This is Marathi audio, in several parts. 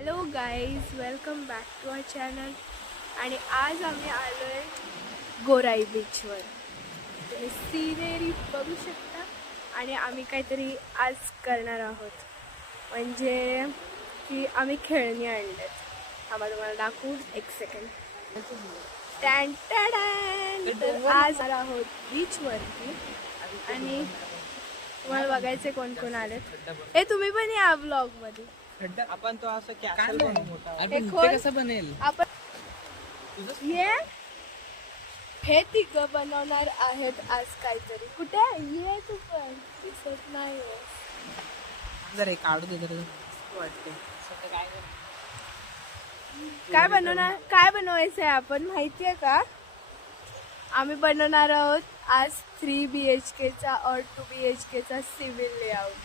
Hello guys, welcome back to our channel. आणि आज आम्ही आलो आहे गोराई बीचवर. तुम्ही सिनेरी बघू शकता. आणि आम्ही काहीतरी आज करणार आहोत, म्हणजे की आम्ही खेळणी आणल्यात. आम्हाला तुम्हाला दाखवू एक सेकंड. Tan tan. तर आज आहोत बीचवरती आणि तुम्हाला बघायचे कोण कोण आलेत. हे तुम्ही पण या ब्लॉग मध्ये. आपण तो असं कॅसल बनवू मोठा. ते कसं बनेल? आपण हे तिघ बनवणार आहेत आज काहीतरी. कुठे ये तू पण दिसत नाही. जरा काढू दे जरा वाटते. काय बनवायचंय आपण माहितीये का? आम्ही बनवणार आहोत आज 3 BHK चा और 2 BHK चा सिव्हिल लेआउट.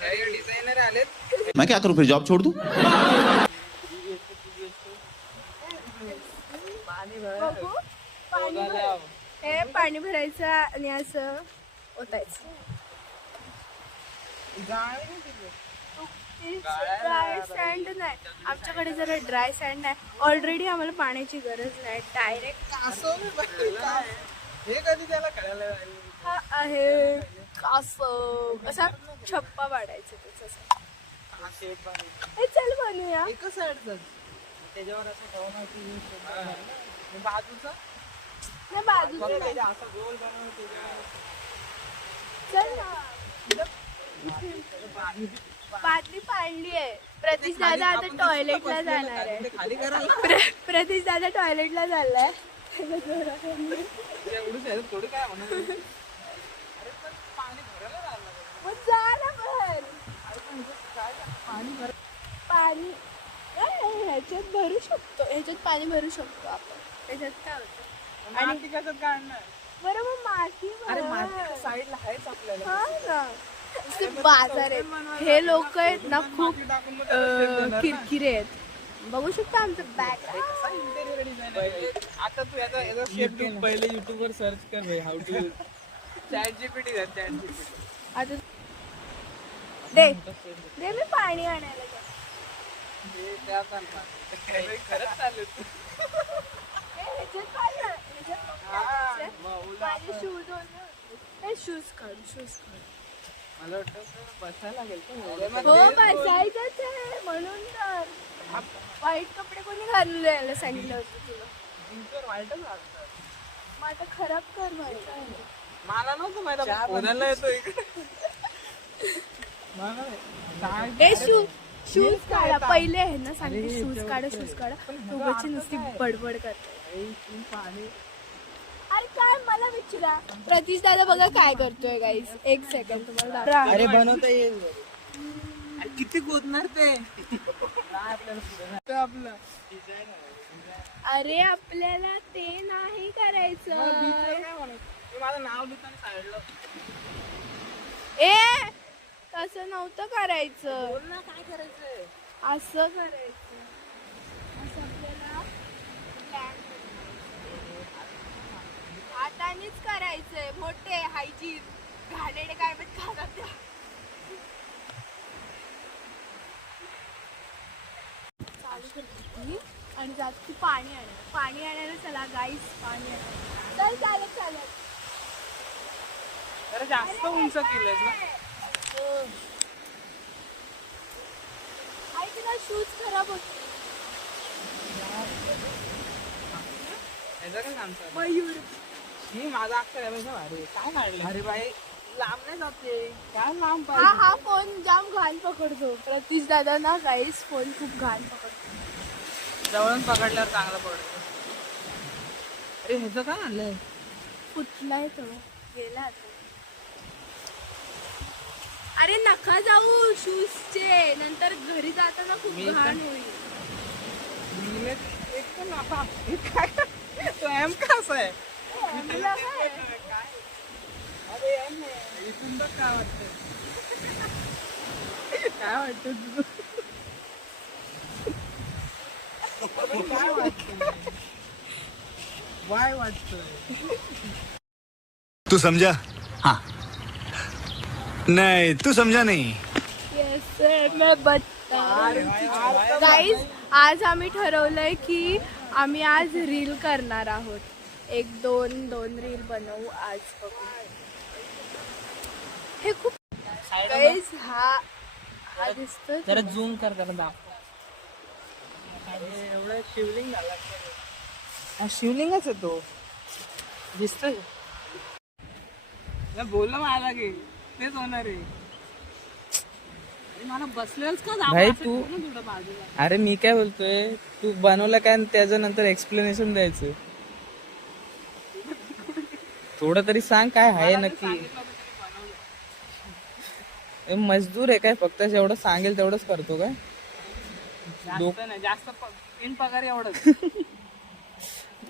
डिझायनर आलेत. मैं क्या करूं फिर, जॉब छोड़ दूं? बघू हे पाणी भरायचं आणि असं ओतायचं. ड्राय सँड नाही आमच्याकडे, जरा ड्राय सँड नाही. ऑलरेडी आम्हाला पाण्याची गरज नाही. डायरेक्ट हे कधी त्याला कळायला हा आहे कासव. असा छप्पा पाडायचा त्याचा. हे चल बनूया. एकच साईडच त्याच्यावर असं ठेवून बाजूचा नाही बाजूला नाही. असं गोल बनवून चल ना. बादली पाडली आहे. प्रतीश दादा आता टॉयलेटला जाणार आहे. खाली करायला प्रतीश दादा टॉयलेटला चाललाय. एवढंच आहे थोडं काय म्हणत. अरे पण पाणी भरायला लागलं. मग जा ना भर. पाणी ह्याच्यात भरू शकतो. ह्याच्यात पाणी भरू शकतो आपण. ह्याच्यात काय होतं. आणि ती कसं काढणार? बरं मग माती अरे माती साईडला आहेच आपल्याला. हा ना. नुसते बाजार आहेत हे लोक आहेत ना, खूप किरकिरे आहेत. बघू शकता आमचं बॅग. आता तू याचा शेप घेऊन पहिले YouTube वर सर्च कर भाई, हाऊ टू चॅट जीपीटी कर. चॅट जीपीटी आता दे मी पाणी आणायला जा. खरंच चालू माझे शूज हे शूज काढ. मला वाटतं बसायला लागेल. हो बसायचंच आहे म्हणून तर. वाईट कपडे कोणी घालून यायला सांगितलं होतं तुला? वाईटच लागतं. मग आता खराब कर माझं. मला नव्हतं माहिती कोणाला येतो हे शूज काढा पहिले आहे ना, सांगते शूज काढा. तू नुसती बडबड करते. अरे काय मला विचारा. प्रतीश दादा बघा काय करतोय गाईस. एक सेकंड तुम्हाला अरे बनवता येईल. किती गोदणार ते आपलं. अरे आपल्याला ते नाही करायचं. माझं नाव लिहिताना साईडला ए तसं नव्हतं करायचं. बोल ना काय करायचंय. असं करायचं. असं आपल्याला हातानेच करायचंय. मोठे हायजीन घाणेडे काय माहित खातात त्या. चालू करते आणि जात पाणी आणायला. चला गाईस पाणी आणायला चालत. जरा जास्त उंच केलंय ना. ऐक ना, शूज खराब होते. ह्याचं काय काम चालू? मयूर ही माझा अक्षर आहे भारी. काय काढलं? अरे बाई लांब नाही जाते. काय लांब हा फोन जाम घाण पकडतो. प्रतीश दादा ना गाईस फोन खूप घाण पकडतो. जवळून पकडल्यावर चांगलं पडतं. अरे ह्याचं काय आणलंय? फुटलाय तो. गेला आता. अरे नका जाऊ शूजचे. नंतर घरी जाताना खूप घाण होईल. एक पण आता तो एम कसा आहे? अरे एम आहे. इथून बघ काय वाटतं. काय वाटतं तुझं? काय वाटतं? वाय वाटतोय. तू समझा? हाँ नहीं, तू समझा नहीं. यस सर, मैं गाईज आज आम्ही ठरवलंय की आम्ही आज रील करणार आहोत. एक दोन रील बनवू आज. बघू हे खूप गाईज हा दिसतोय जरा झूम कर जरा दाखव. एवढा शिवलिंग झाला. हा शिवलिंगच आहे तो. दिसतोय बोललो मला की तेच होणार आहे. मला बसलेलंच का भाई तू. अरे मी काय बोलतोय, तू बनवलं काय त्याच्या नंतर एक्सप्लेनेशन द्यायचं. थोडं तरी सांग काय आहे नक्की. मजदूर आहे काय, फक्त जेवढं सांगेल तेवढंच करतो काय. जास्त तीन पगार एवढंच.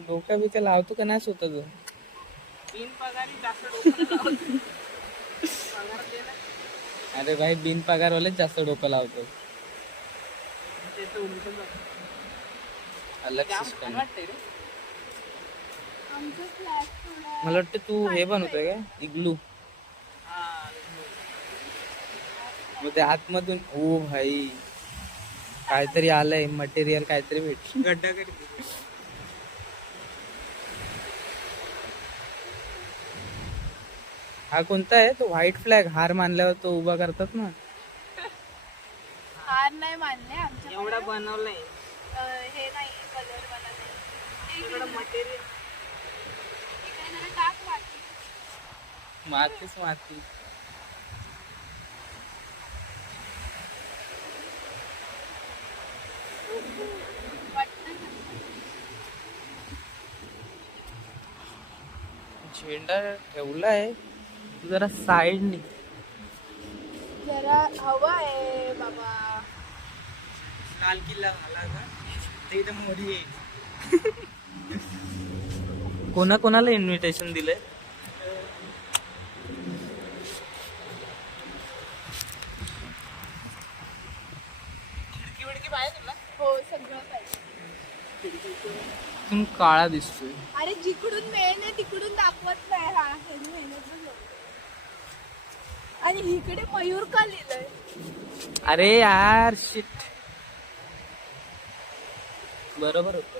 डोक्या बिक्या लावतो का नाही स्वतःच. तीन पगारी जास्त. अरे भाई बिन पगार वालेच जास्त डोकं लावतो. अलग सिस्टम. मला वाटतं तू हे बनवतोय का इग्लू. मग ते आतमधून ओ भाई काहीतरी आलंय मटेरियल, काहीतरी भेट गड्डा करी. हा कोणता आहे तो व्हाईट फ्लॅग. हार मानल्यावर तो उभा करतात ना. हार नाही मानले आमच्या. एवढा बनवलाय. हे नाही कलर बनवलाय. मटेरियल टाक मातीच माती. झेंडा ठेवलाय जरा साईडनी. जरा हवा आहे बाबा. लाल किल्ला झाला का ते एकदम मोठी आहे. कोणाला इन्व्हिटेशन दिलंय. खिडकी विडकी पाहिजे तुला. हो सगळं पाहिजे. तुम्ही काळा दिसतोय. अरे जिकडून मेन आहे तिकडून दाखवत नाही. हा हे मेहनत. आणि इकडे मयूर का लिहिलंय. अरे यार शिट. बरोबर होत.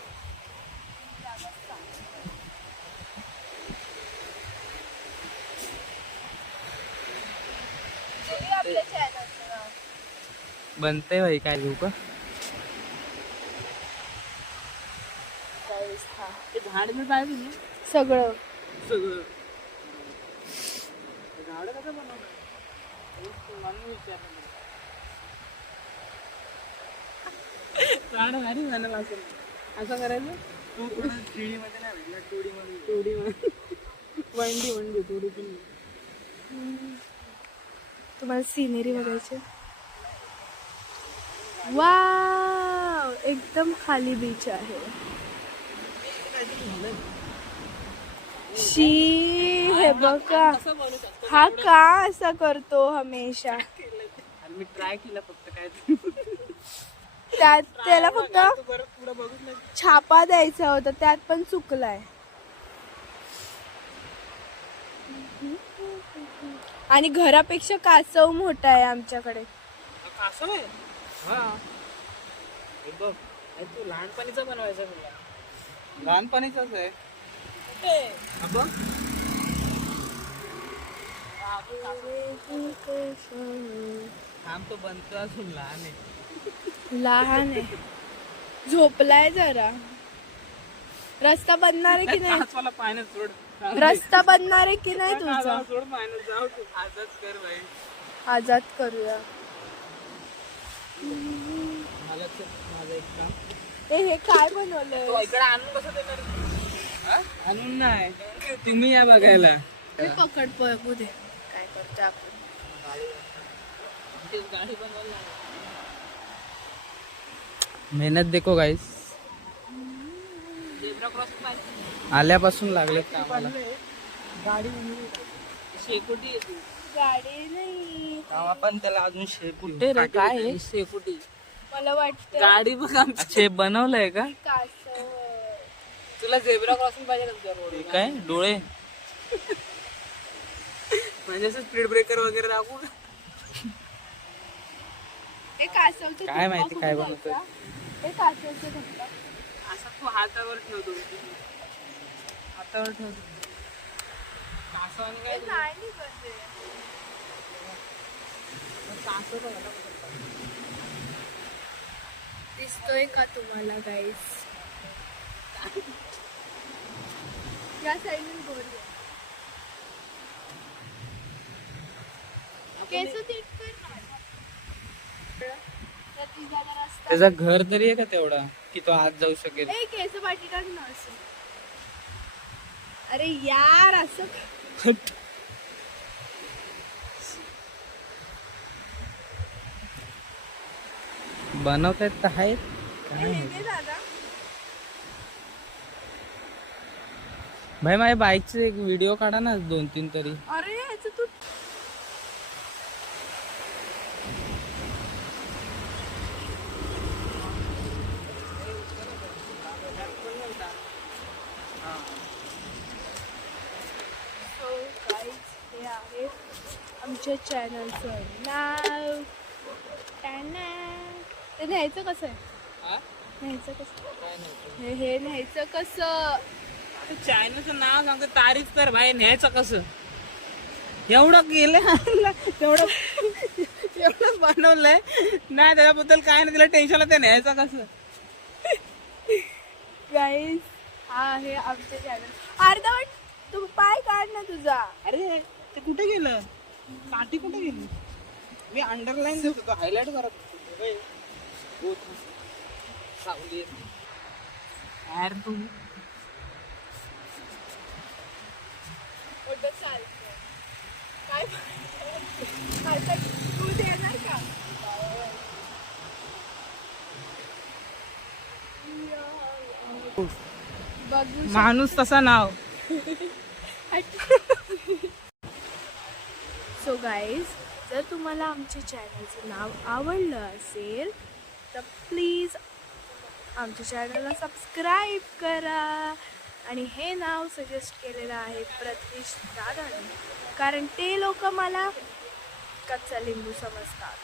आपल्या चॅनलचं नाव बनते भाई. काय घेऊ का. झाड मी पाहिजे ना सगळं. सगळं. झाड कसं बनवलं म्हणून विचारलं. झाड भारी म्हणाल असं. असं करायचं. तू 3D मध्ये नाही भेटला. 2D मध्ये. 1D 2D पण. तुम्हाला सिनेरी बघायची. वाव एकदम खाली बीच आहे. शी हे बघा. हा का असा करतो हमेशा. मी ट्राय केलं फक्त काय. त्याला फक्त छापा द्यायचा होता, त्यात पण चुकलाय. आणि घरापेक्षा कासव मोठा आहे आमच्याकडे. कासव आहे. हा बघ तू लहानपणीचा बनवायचा तुला. लहानपणीचाच आहे. बघ थांब तो बनतो अजून. लहान आहे. लहान आहे. झोपलाय जरा. रस्ता बनणार आहे की नाही. मला पाण्यात सोड. रस्ता बनणार आहे की नाही तुझा. सोड पाण्यात. जाऊ तू. आजाद कर भाई. आजाद करूया. माझं एक काम. हे काय बनवलंय. इकडे आणून कसं देणार. आणून नाही तुम्ही या बघायला. पकड बघू दे काय करतो आपण. गाडी बनवायला मेहनत देखो गाईस. आल्यापासून लागले कामाला. गाडी शेकोटी येते. गाडी नाही. आपण त्याला अजून शेकुटे रे. काय आहे शेकुटी. मला वाटतं गाडी बघ आमचे बनवलंय का. कासव. तुला झेब्रा क्रॉसिंग पाहिजे काय. डोळे म्हणजे असं स्पीड ब्रेकर वगैरे दाखवू. हे कासवचं काय धप्पा माहिती कुठे काय जायचा? बनवतोय. हे कासवचं धप्पा. असा तू हातावर ठेवतो हातावर ठेवतो कासवाने हे काय नाही निघत आहे. कासव बघा ना कसं. दिसतोय का तुम्हाला गाईस? या साईडने गोरी आहे. केस नीट कर ना. त्या तिचा जरा रस्ता. त्याचा घर तरी आहे का तेवढा की तो आत जाऊ शकेल? ए केस पाठी टाक ना असं. अरे यार असं बनवतायत तर आहेत हे काय घे दादा. भाई माझ्या बाईकचे एक व्हिडिओ काढा ना 2-3 तरी. अरे ह्याचं तू सो गाईज हे आहे आमच्या चॅनलचं नाव. टॅना. ते न्यायचं कसं आहे? हा? न्यायचं कसं? काय नाही हे न्यायचं कसं? चॅनलचं नाव सांगतो तारीफ कर भाई न्यायचं कसं एवढं केलं तेवढं एवढं बनवलंय नाही त्याच्याबद्दल काय नाही तिला टेन्शन ते न्यायचं कसं. गाईज हा आहे आमचं चॅनल. अर्धवट तू पाय काढ ना तुझा. अरे ते कुठे गेलं काठी कुठे गेली मी अंडरलाईन देत होतो हायलाइट करत होतो. होय. हो, सावली आहे. यार तू ओढत चालतंय. काय आता तू देणार का? बघू माणूस तसा नाव. सो गाईज जर तुम्हाला आमच्या चॅनलचं नाव आवडलं असेल तर प्लीज आमच्या चॅनलला सबस्क्राईब करा. आणि हे नाव सजेस्ट केलेलं आहे प्रतीश दादाने कारण ते लोक मला कच्चा लिंबू समजतात.